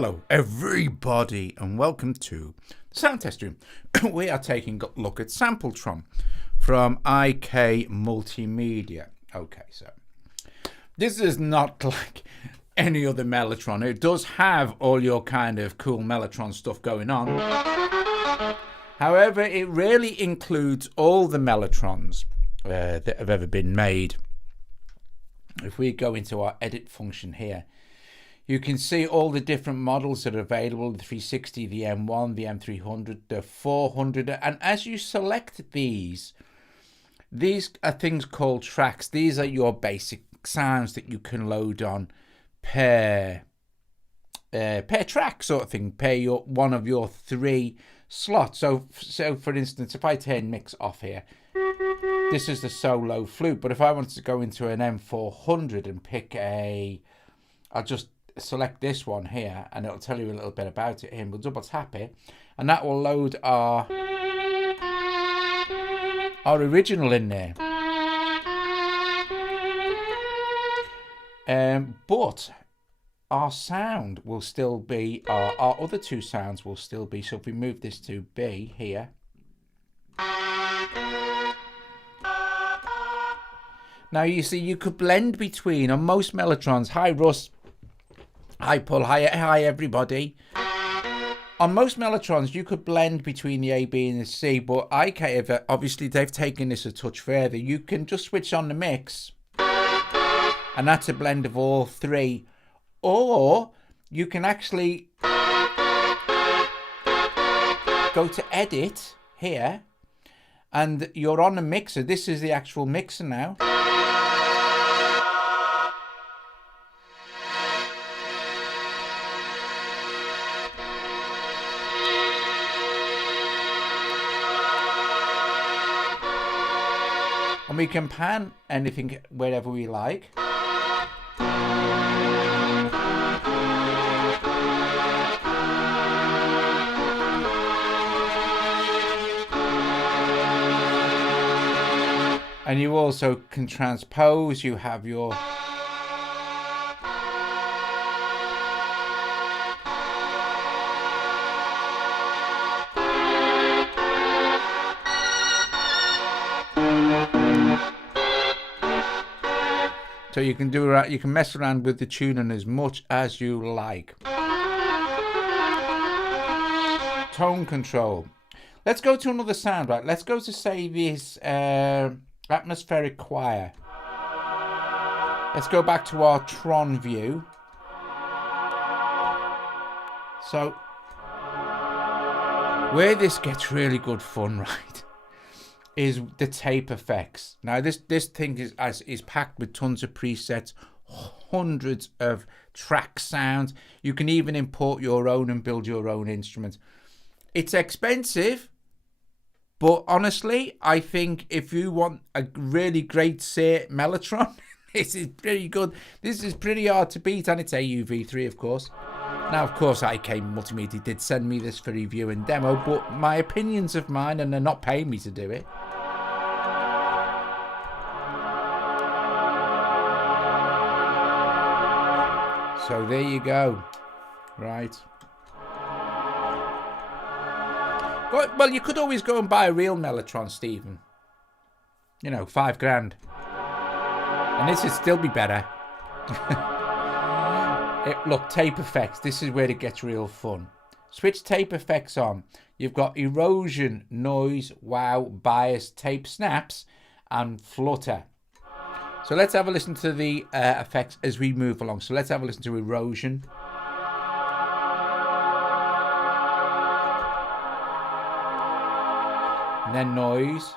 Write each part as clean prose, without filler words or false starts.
Hello everybody and welcome to the Sound Test Room. We are taking a look at SampleTron from IK Multimedia. Okay, so this is not like any other Mellotron. It does have all your kind of cool Mellotron stuff going on. However, it really includes all the Mellotrons that have ever been made. If we go into our edit function here, you can see all the different models that are available, the 360, the M1, the M300, the 400. And as you select these are things called tracks. These are your basic sounds that you can load on per track sort of thing, per one of your three slots. So for instance, if I turn mix off here, this is the solo flute. But if I wanted to go into an M400 and pick I'll just select this one here and it'll tell you a little bit about it here. We'll double tap it and that will load our original in there. But our sound will still be, our other two sounds will still be. So if we move this to B here, now you see you could blend between, on most Mellotrons, hi Russ, hi Paul, hi everybody. On most Mellotrons you could blend between the A, B and the C, but IK, obviously they've taken this a touch further. You can just switch on the mix and that's a blend of all three. Or you can actually go to edit here and you're on the mixer. This is the actual mixer now. And we can pan anything wherever we like. And you also can transpose, you have your so you can you can mess around with the tuning as much as you like. Tone control. Let's go to another sound, right? Let's go to say this atmospheric choir. Let's go back to our Tron view. So where this gets really good fun, right, is the tape effects. Now this thing is packed with tons of presets, hundreds of track sounds. You can even import your own and build your own instruments. It's expensive, but honestly, I think if you want a really great Mellotron, this is pretty good. This is pretty hard to beat, and it's AUV3, of course. Now, of course, IK Multimedia did send me this for review and demo, but my opinion's of mine, and they're not paying me to do it. So there you go. Right. Well, you could always go and buy a real Mellotron, Stephen. You know, $5,000. And this would still be better. Look, tape effects. This is where it gets real fun. Switch tape effects on. You've got erosion, noise, wow, bias, tape snaps, and flutter. So let's have a listen to the effects as we move along. So let's have a listen to erosion. And then noise.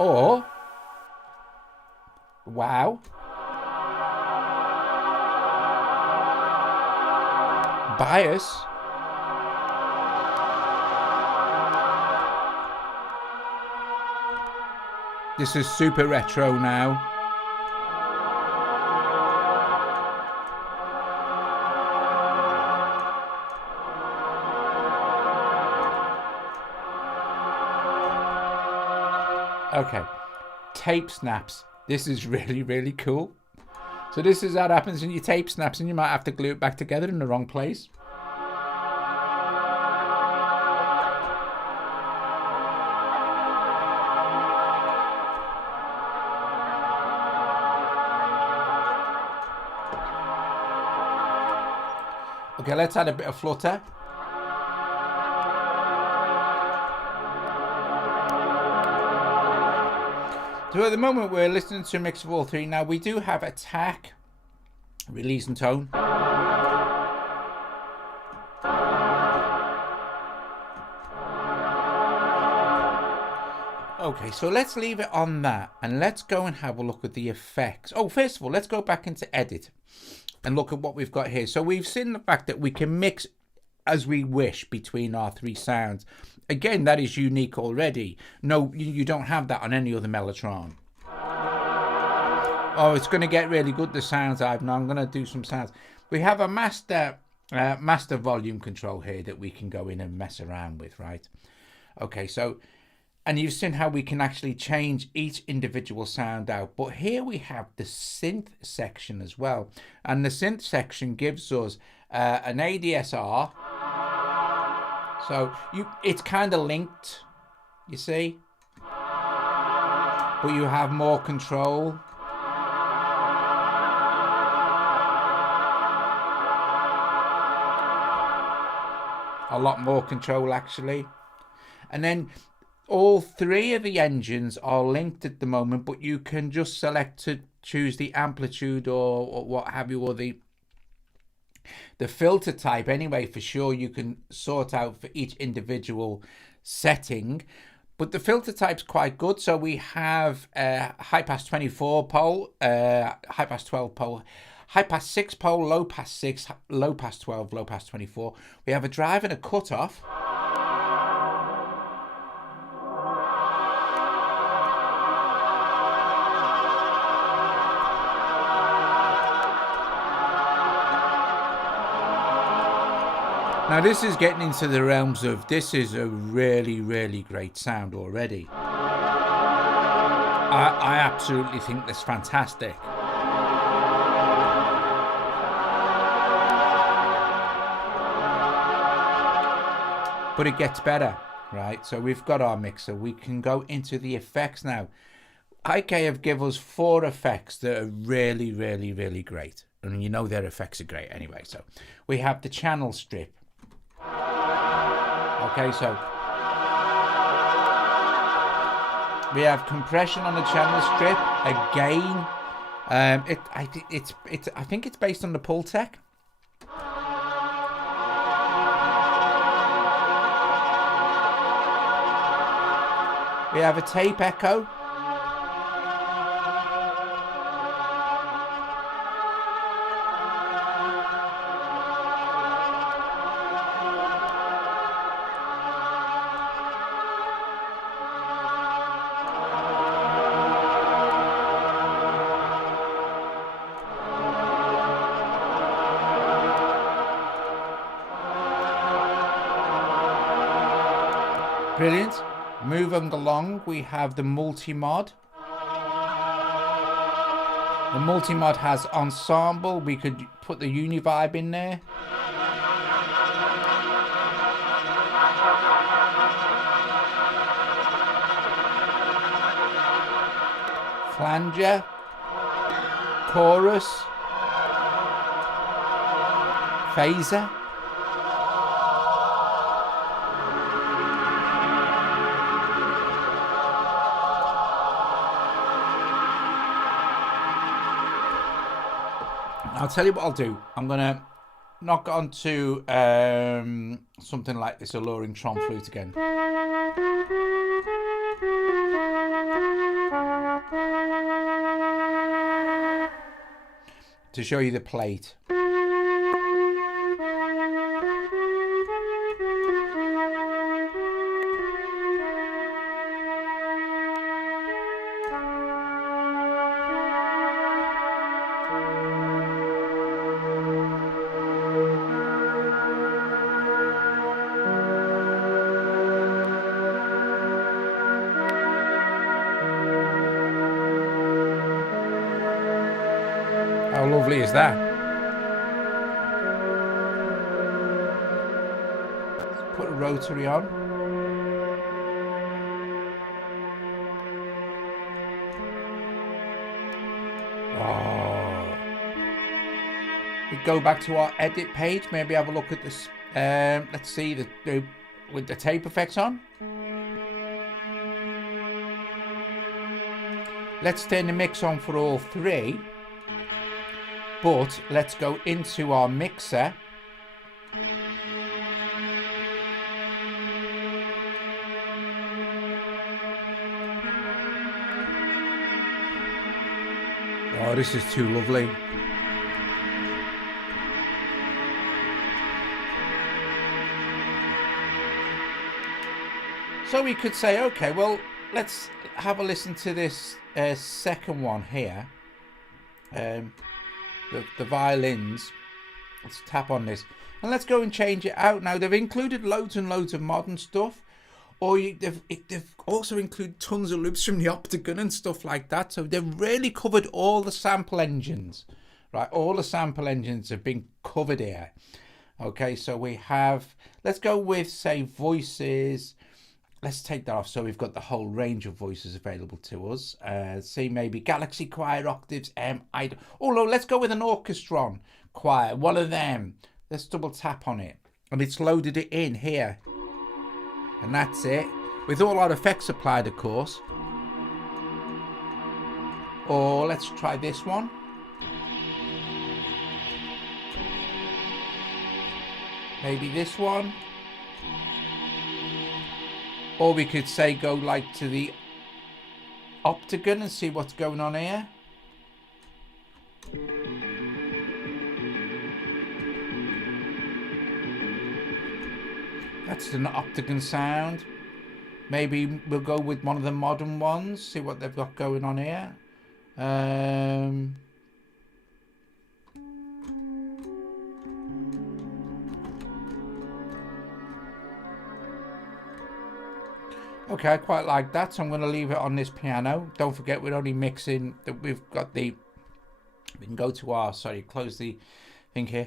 Or wow. Bias. This is super retro now. Okay, tape snaps. This is really, really cool. So this is what happens when your tape snaps, and you might have to glue it back together in the wrong place. Okay, let's add a bit of flutter. So at the moment we're listening to a mix of all three. Now we do have attack, release and tone. Okay, so let's leave it on that and let's go and have a look at the effects. Oh, first of all, let's go back into edit and look at what we've got here. So we've seen the fact that we can mix as we wish between our three sounds. Again, that is unique already. No, you don't have that on any other Mellotron. Oh, it's going to get really good, the sounds I've now. I'm going to do some sounds. We have a master volume control here that we can go in and mess around with, right? Okay, so, and you've seen how we can actually change each individual sound out. But here we have the synth section as well. And the synth section gives us an ADSR. So it's kind of linked, you see. But you have more control. A lot more control, actually. And then all three of the engines are linked at the moment, but you can just select to choose the amplitude or what have you, or the filter type. Anyway, for sure, you can sort out for each individual setting. But the filter type's quite good. So we have high pass 24 pole, high pass 12 pole, high pass 6 pole, low pass 6, low pass 12, low pass 24. We have a drive and a cutoff. Now this is getting into the realms of, this is a really, really great sound already. I absolutely think that's fantastic. But it gets better, right? So we've got our mixer. We can go into the effects now. IK have given us 4 effects that are really, really, really great. And you know their effects are great anyway. So we have the channel strip. Okay, so we have compression on the channel strip. Again, I think it's based on the Pultec. We have a tape echo. Brilliant. Moving along, we have the multi-mod. The multi-mod has ensemble. We could put the Univibe in there. Flanger. Chorus. Phaser. I'll tell you what I'll do. I'm going to knock onto something like this alluring Tron flute again. To show you the plate. How lovely is that? Let's put a rotary on. Oh. We go back to our edit page. Maybe have a look at this. Let's see with the tape effects on. Let's turn the mix on for all three. But let's go into our mixer. Oh, this is too lovely. So we could say, okay, well, let's have a listen to this second one here. The violins. Let's tap on this. And let's go and change it out. Now, they've included loads and loads of modern stuff. Or they've also included tons of loops from the Octagon and stuff like that. So they've really covered all the sample engines. Right, all the sample engines have been covered here. Okay, so we have... Let's go with, say, voices... Let's take that off so we've got the whole range of voices available to us. See, maybe Galaxy Choir, Octaves, oh no, let's go with an Orchestron Choir, one of them. Let's double tap on it. And it's loaded it in here. And that's it. With all our effects applied, of course. Or let's try this one. Maybe this one. Or we could say go like to the Octagon and see what's going on here. That's an Octagon sound. Maybe we'll go with one of the modern ones, see what they've got going on here. Okay, I quite like that, so I'm going to leave it on this piano. Don't forget, we're only mixing, that we've got the, we can go to our, sorry, close the thing here.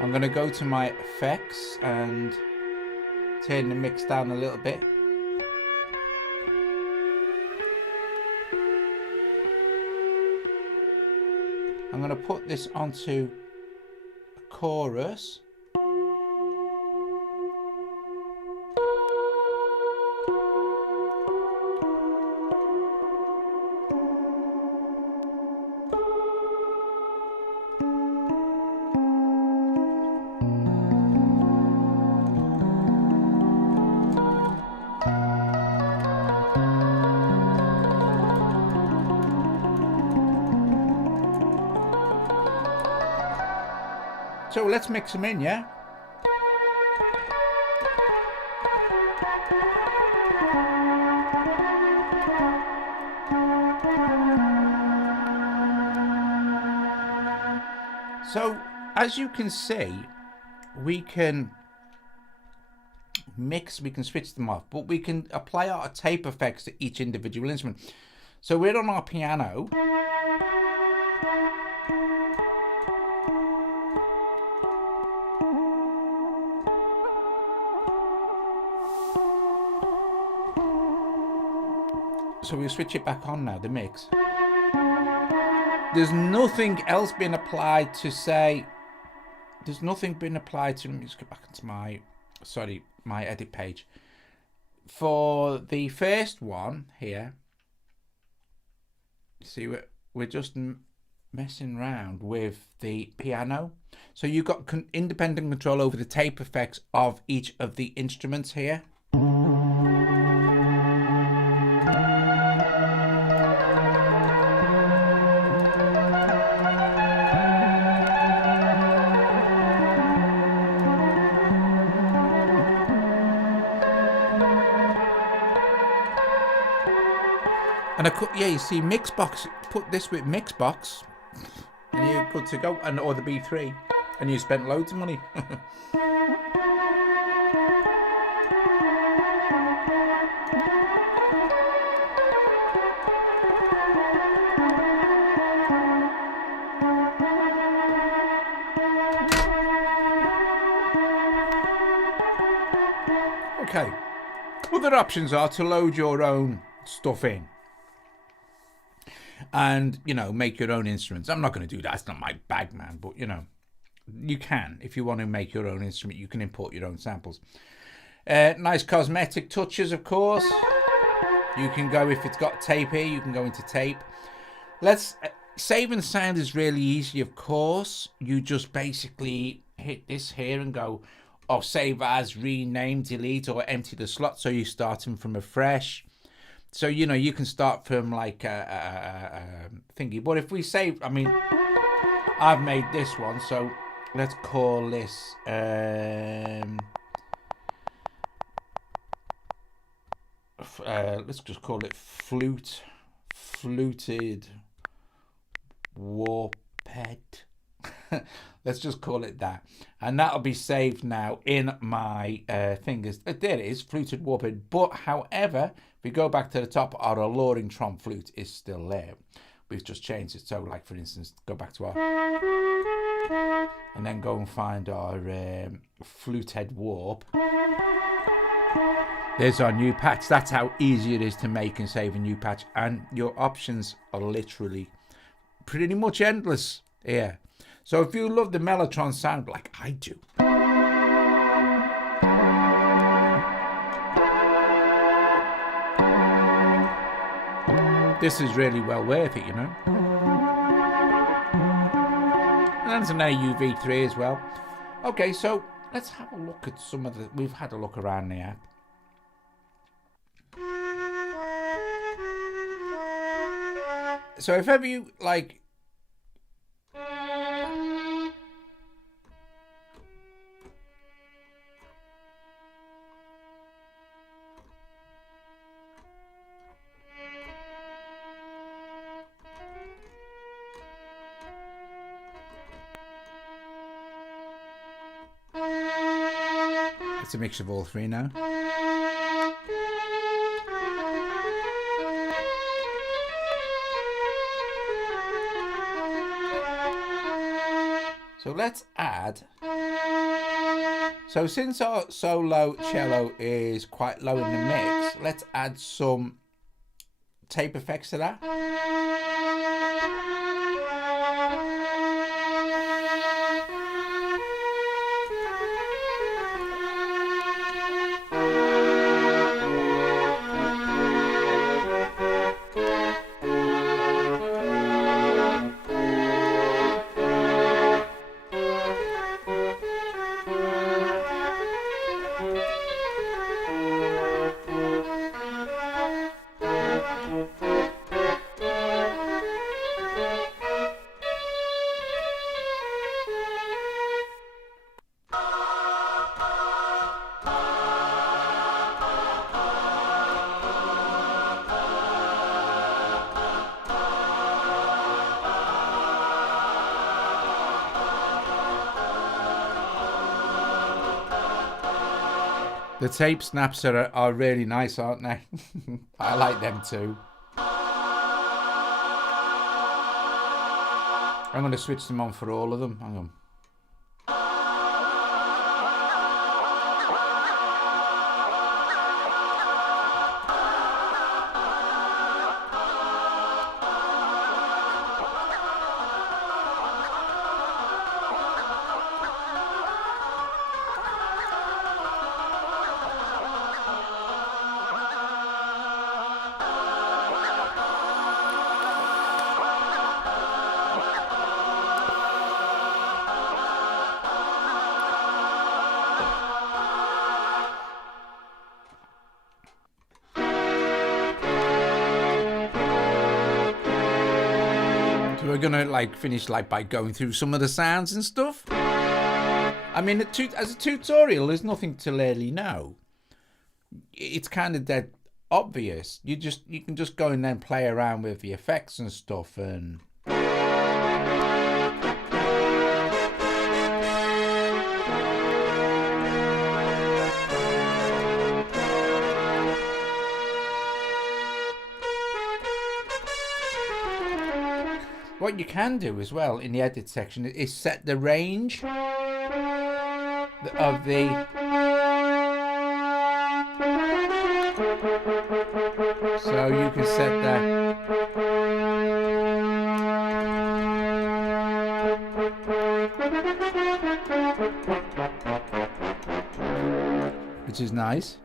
I'm going to go to my effects and turn the mix down a little bit. I'm going to put this onto a chorus. So let's mix them in, yeah? So, as you can see, we can mix, we can switch them off, but we can apply our tape effects to each individual instrument. So we're on our piano. So we'll switch it back on now, the mix. There's nothing else been applied to say, there's nothing been applied to, let me just get back into my, sorry, my edit page. For the first one here, see, we're just messing around with the piano. So you've got independent control over the tape effects of each of the instruments here. And I could, yeah, you see Mixbox, put this with Mixbox and you're good to go, and or the B3, and you spent loads of money. Okay. Other options are to load your own stuff in and, you know, make your own instruments. I'm not going to do that. It's not my bag, man. But, you know, you can. If you want to make your own instrument, you can import your own samples. Nice cosmetic touches, of course. You can go, if it's got tape here, you can go into tape. Saving sound is really easy, of course. You just basically hit this here and go, or save as, rename, delete, or empty the slot, so you're starting from afresh. So, you know, you can start from like a thingy. But if we save, I mean, I've made this one, so let's call this let's just call it fluted warped. Let's just call it that, and that'll be saved now in my fingers. There it is, fluted warped. But however, if we go back to the top, our alluring tron flute is still there. We've just changed it. So, like for instance, go back to our, and then go and find our fluted warp. There's our new patch. That's how easy it is to make and save a new patch, and your options are literally pretty much endless here. So if you love the Mellotron sound like I do, this is really well worth it, you know. And there's an AUV3 as well. Okay, so let's have a look at some of the, we've had a look around the app. So if ever you like, it's a mix of all three now. So let's add, so since our solo cello is quite low in the mix, let's add some tape effects to that. The tape snaps are really nice, aren't they? I like them too. I'm going to switch them on for all of them. Hang on. We're gonna like finish like by going through some of the sounds and stuff. I mean, as a tutorial, there's nothing to really know. It's kind of dead obvious. You can just go and then play around with the effects and stuff and. What you can do as well in the edit section is set the range of the So you can set that. Which is nice.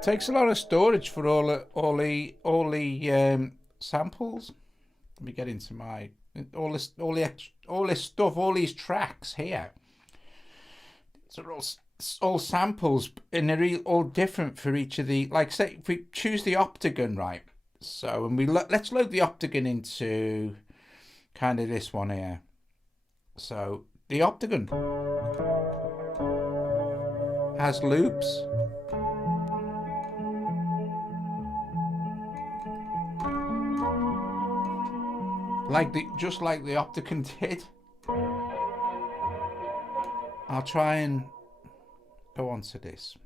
Takes a lot of storage for all the samples. Let me get into my all this stuff, all these tracks here. So all samples, and they're all different for each of the. Like, say if we choose the Octagon, right? So and let's load the Octagon into kind of this one here. So the Octagon has loops. Just like the Octagon did. I'll try and go on to this.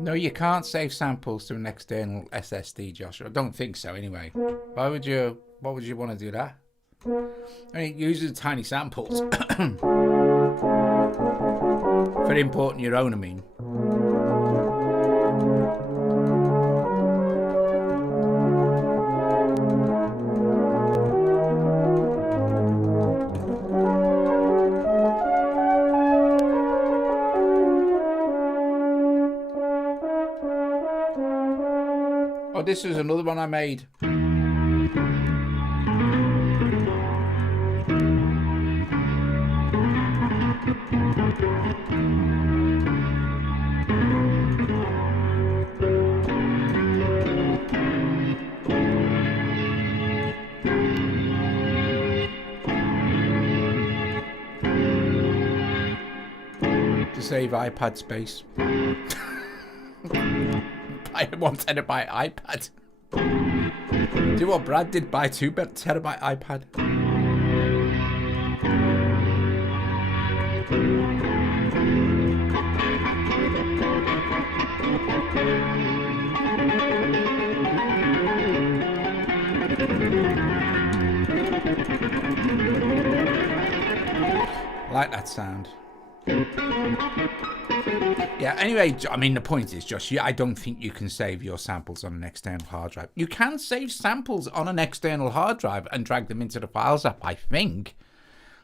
No, you can't save samples to an external SSD, Josh. I don't think so, anyway. Why would you want to do that? I mean, it uses tiny samples. For importing your own, I mean. Oh, this is another one I made. To save iPad space. Buy a 1 terabyte iPad. Do what Brad did, buy 2 terabyte iPad. Like that sound. Yeah, anyway, I mean, the point is, Josh, I don't think you can save your samples on an external hard drive. You can save samples on an external hard drive and drag them into the Files app, I think.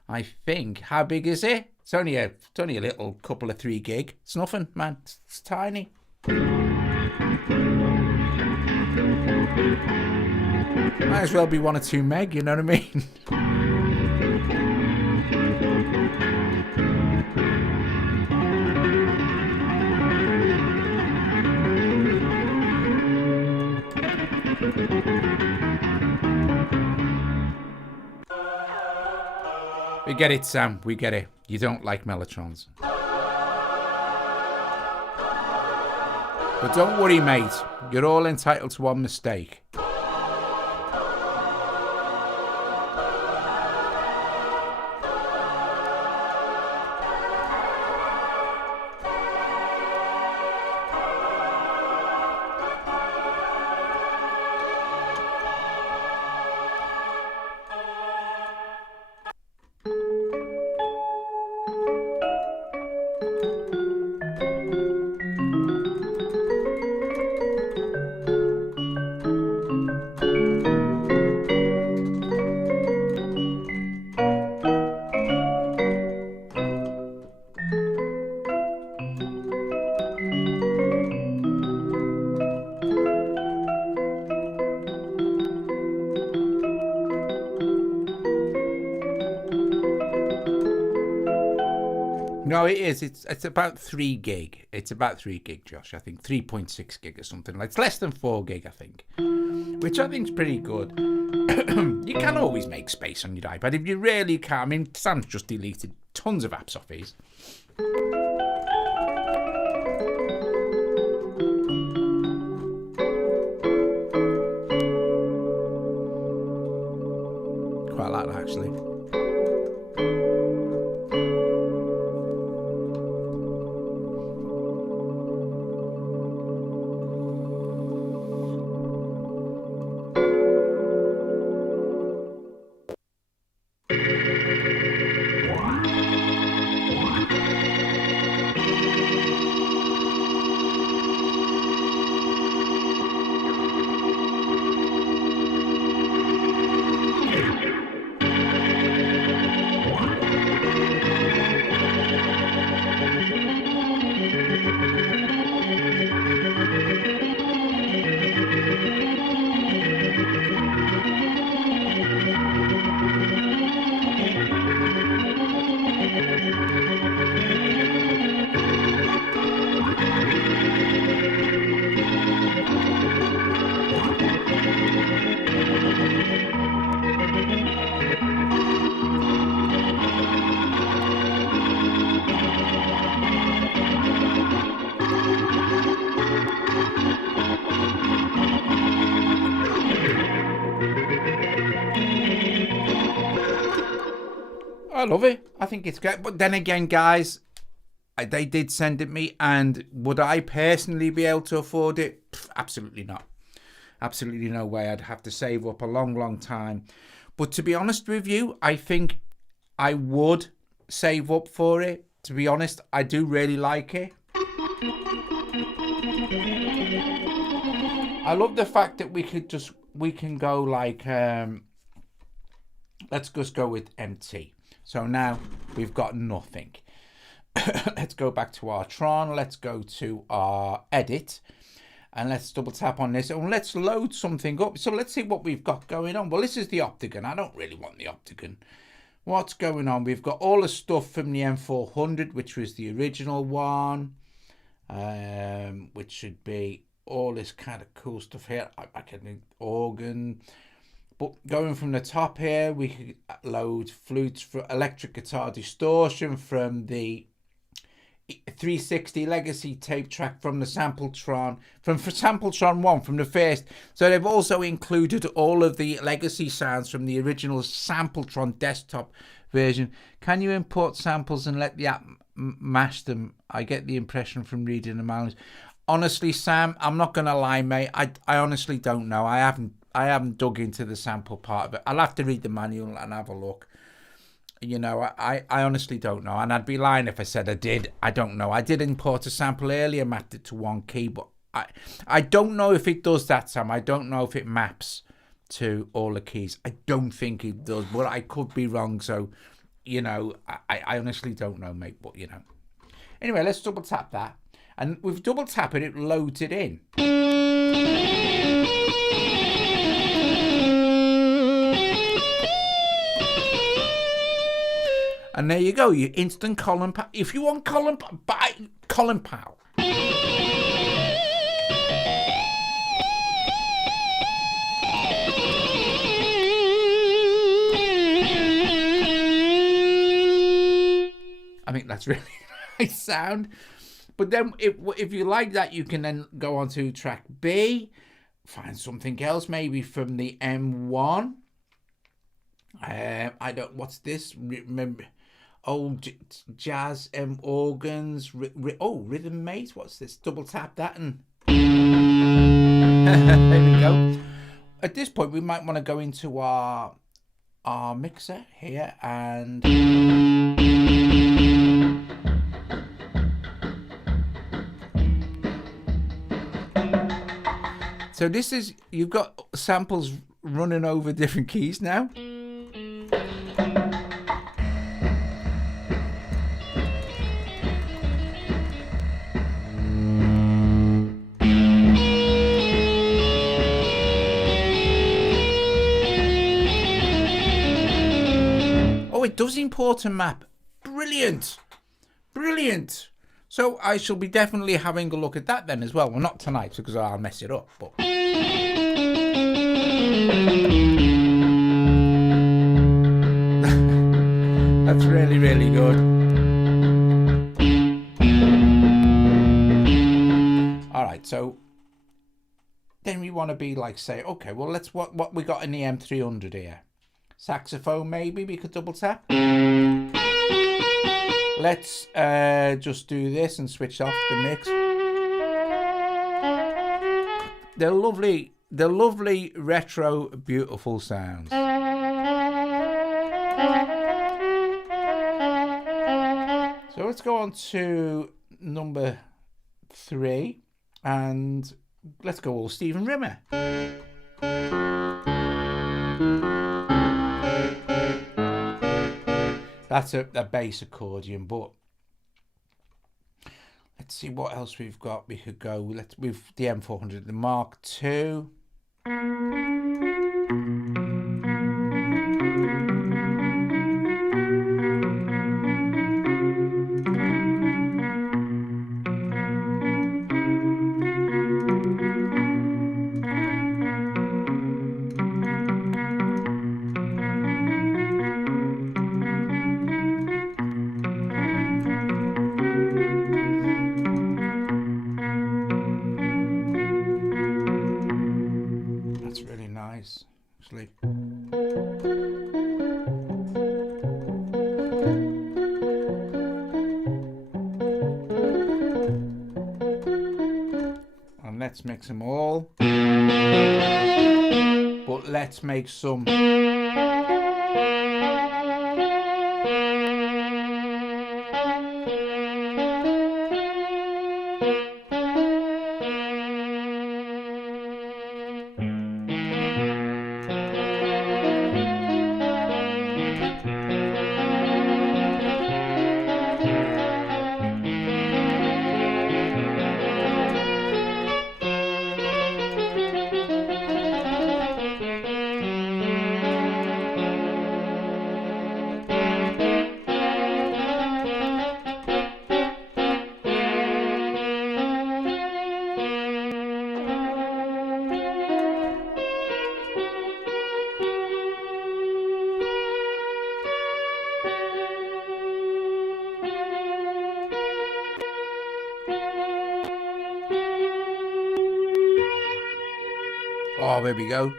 How big is it? It's only a little couple of 3 gig. It's nothing, man. It's tiny. Might as well be 1 or 2 meg, you know what I mean? We get it, Sam. We get it. You don't like mellotrons. But don't worry, mate. You're all entitled to one mistake. No, it is. It's about 3 gig. It's about 3 gig, Josh. I think 3.6 gig or something. It's less than 4 gig, I think, which I think is pretty good. You can always make space on your iPad if you really can. I mean, Sam's just deleted tons of apps off his. Quite like that, actually. I love it. I think it's great. But then again, guys, they did send it me, and would I personally be able to afford it? Absolutely not. Absolutely no way. I'd have to save up a long, long time. But to be honest with you, I think I would save up for it. to be honest, I do really like it. I love the fact that we can go like, let's just go with empty. So now we've got nothing. Let's go back to our Tron. Let's go to our edit. And let's double tap on this. And let's load something up. So let's see what we've got going on. Well, this is the Octagon. I don't really want the Octagon. What's going on? We've got all the stuff from the M400, which was the original one. Which should be all this kind of cool stuff here. I can organ. But going from the top here, we could load flutes for electric guitar distortion from the 360 legacy tape track from the SampleTron, from SampleTron 1, from the first. So they've also included all of the legacy sounds from the original SampleTron desktop version. Can you import samples and let the app mash them? I get the impression from reading the manuals. Honestly, Sam, I'm not gonna lie, mate. I honestly don't know. I haven't dug into the sample part of it. I'll have to read the manual and have a look. You know, I honestly don't know. And I'd be lying if I said I did. I don't know. I did import a sample earlier, mapped it to one key, but I don't know if it does that, Sam. I don't know if it maps to all the keys. I don't think it does, but I could be wrong. So, you know, I honestly don't know, mate. But, you know. Anyway, let's double tap that. And with double tapping, it loads it in. And there you go, you instant Colin Powell. If you want Colin, buy Colin Powell. I think that's really nice sound. But then if you like that, you can then go on to track B, find something else, maybe from the M1. What's this? Remember, old jazz organs. Rhythm Mate. What's this? Double tap that and there we go. At this point, we might want to go into our mixer here and so this is, you've got samples running over different keys now. Oh, it does import a map. Brilliant. Brilliant. So I shall be definitely having a look at that then as well. Well, not tonight because I'll mess it up, but that's really, really good. All right, so then we want to be like, say, okay, well, let's what we got in the M300 here. Saxophone, maybe we could double tap. Let's just do this and switch off the mix. They're lovely retro, beautiful sounds. So let's go on to number 3 and let's go all Stephen Rimmer. That's a bass accordion, but let's see what else we've got. We could go with the M400, the Mark II. Actually. And let's mix them all. But let's make some. Oh, there we go.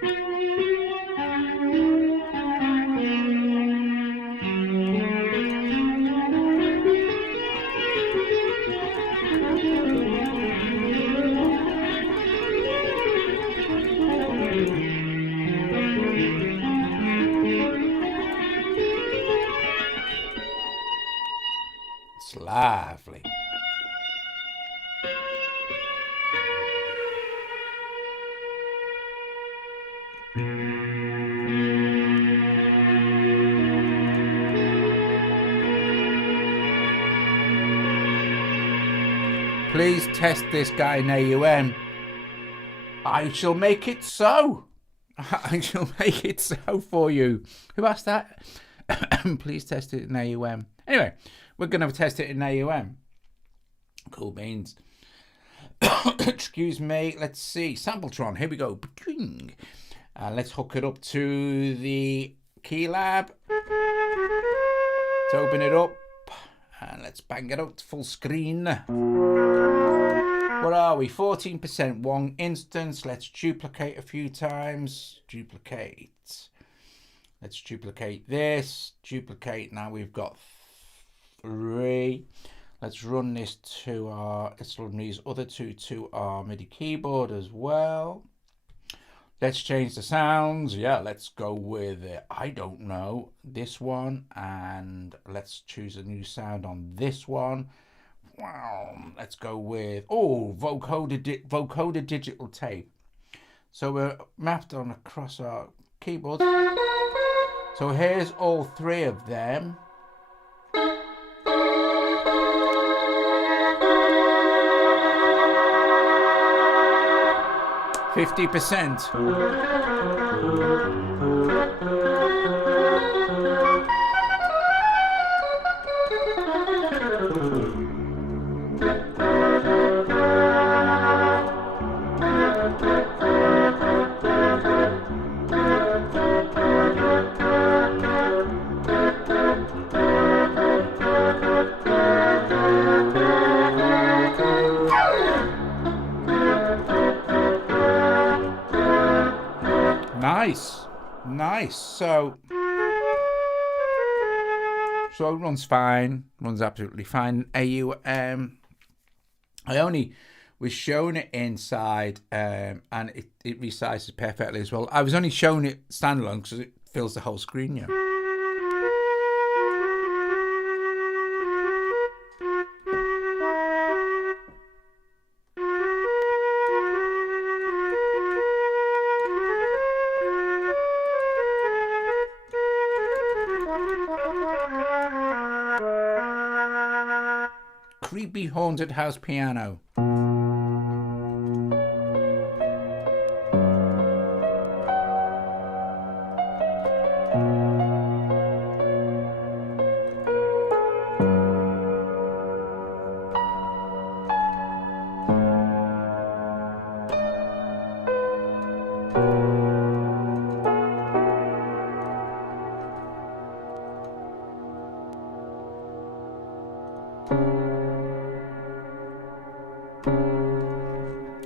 It's lovely. Please test this guy in AUM. I shall make it so. I shall make it so for you. Who asked that? Please test it in AUM. Anyway, we're going to test it in AUM. Cool beans. Excuse me. Let's see. SampleTron. Here we go. Let's hook it up to the Keylab. Let's open it up. And let's bang it up to full screen. What are we? 14%, one instance. Let's duplicate a few times. Duplicate. Let's duplicate this. Duplicate. Now we've got 3. Let's run this to our, let's run these other 2 to our MIDI keyboard as well. Let's change the sounds. Yeah, let's go with, I don't know, this one. And let's choose a new sound on this one. Wow, let's go with, vocoder digital tape. So we're mapped on across our keyboard. So here's all 3 of them. %. Nice. So it runs fine. Runs absolutely fine. AUM. I only was showing it inside, and it resizes perfectly as well. I was only showing it standalone because it fills the whole screen. Yeah. Creepy haunted house piano.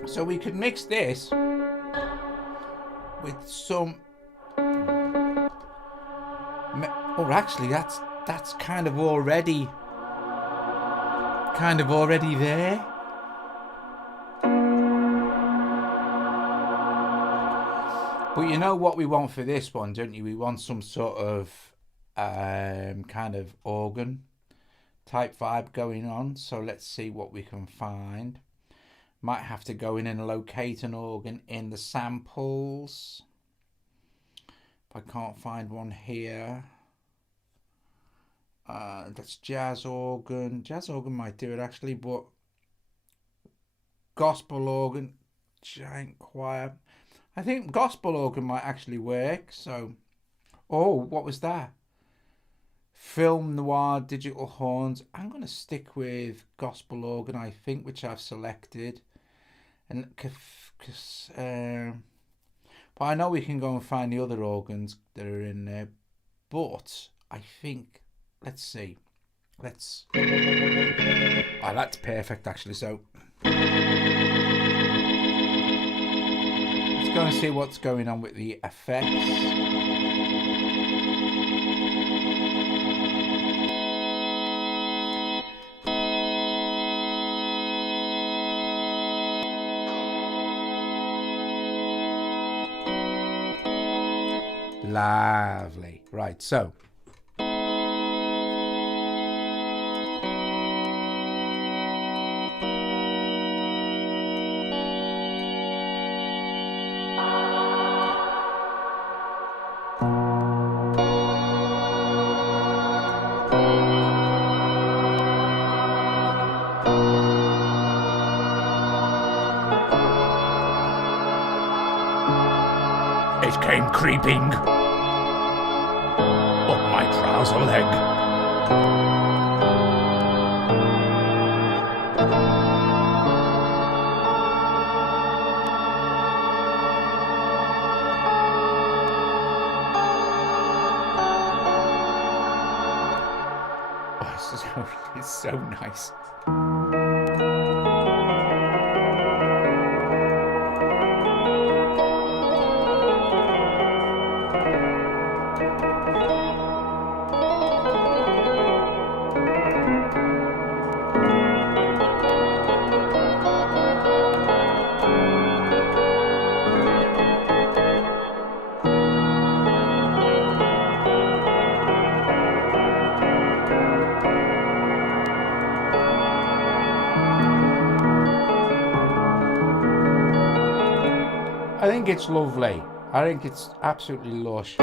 So we could mix this with some. Or actually, that's kind of already there. But you know what we want for this one, don't you? We want some sort of kind of organ type vibe going on. So let's see what we can find. Might have to go in and locate an organ in the samples. If I can't find one here. That's jazz organ. Jazz organ might do it actually, but gospel organ, giant choir. I think gospel organ might actually work. So, what was that? Film noir digital horns. I'm going to stick with gospel organ, I think, which I've selected. And but I know we can go and find the other organs that are in there. But I think, let's see. let's... Oh, that's perfect, actually. So let's go and see what's going on with the effects. Lovely. Right, so it came creeping up my trouser leg. Oh, it's so nice. I think it's lovely. I think it's absolutely lush.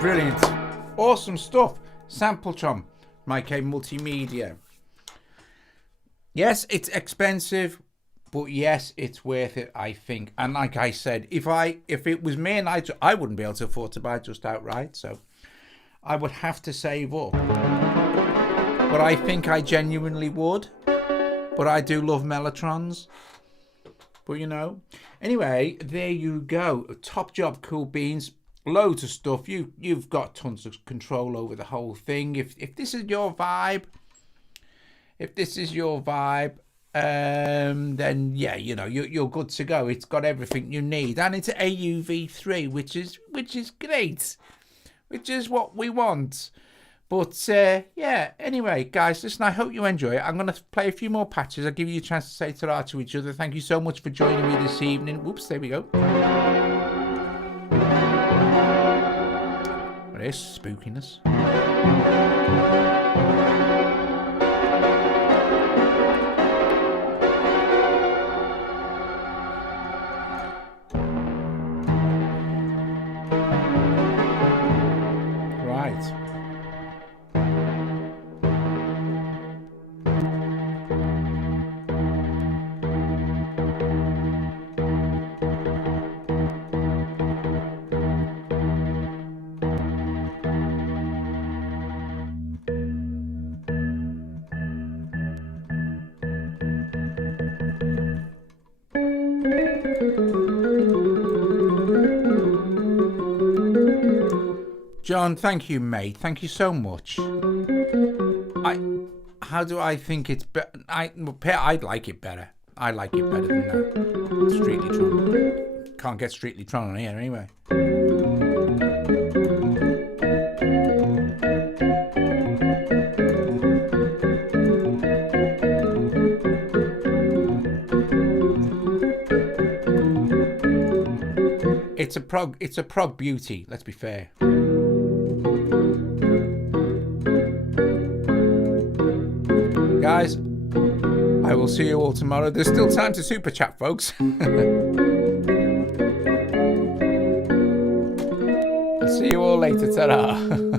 Brilliant. Awesome stuff. SampleTron, Mike Multimedia. Yes, it's expensive, but yes, it's worth it, I think. And like I said, if it was me and I wouldn't be able to afford to buy it just outright, so I would have to save up. But I think I genuinely would. But I do love Mellotrons. But you know. Anyway, there you go. Top job, Cool Beans. Loads of stuff. You've got tons of control over the whole thing. If this is your vibe, then yeah, you know, you're good to go. It's got everything you need, and it's AUV3, which is great, which is what we want. But yeah, anyway, guys, listen, I hope you enjoy it. I'm going to play a few more patches. I'll give you a chance to say ta-ra to each other. Thank you so much for joining me this evening. Whoops, there we go. There's spookiness. Right. John, thank you, mate. Thank you so much. How do I think it's better? I'd like it better. I like it better than that. Streetlytron. Can't get Streetlytron on here anyway. It's a prog beauty, let's be fair. Guys, I will see you all tomorrow. There's still time to super chat, folks. I'll see you all later. Ta-ra.